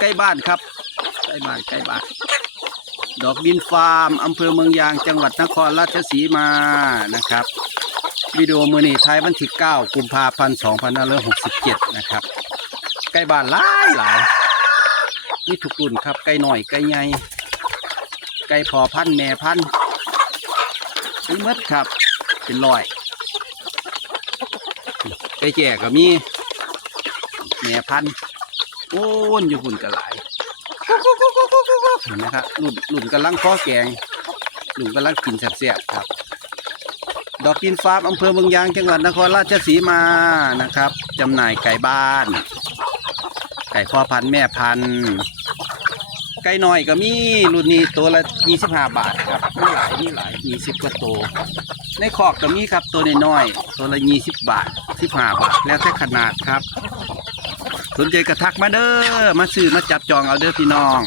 ใกล้บ้านครับ ใกล้บ้านใกล้บ้าน ดอกดินฟาร์มอำเภอเมืองยางจังหวัดนครราชสีมานะครับวิดีโอมือนี้ท้ายวันที่ 9 กุมภาพันธ์ 2567 นะครับใกล้บ้านหลายหลายนี่ทุกรุ่นครับ ไก่หน่อย ไก่ใหญ่ ไก่พอพันแม่พันธุ์นี่หมดครับ เป็นรอย ไก่แจ่ก็มี แม่พันธุ์ โอ้นอยู่หุ่นกันหลายเห็นไหมครับรุ่นรุ่นกำลังข้อแกงรุ่นกำลังกินแซ่บๆครับ ดอกกินฟ้าอำเภอเมืองยางจังหวัดนครราชสีมานะครับจำหน่ายไก่บ้าน ไก่พ่อพันธุ์แม่พันธุ์ไก่น้อยก็มีรุ่นนี้ตัวละ 25 บาทครับมีหลายมีหลาย20กว่าตัวในคอกก็มีครับตัวน้อยๆตัวละ 20 บาท 15 บาท แล้วแต่ขนาดครับ สนใจกระทักมาเด้อมาซื้อมาจับจองเอาเด้อพี่น้อง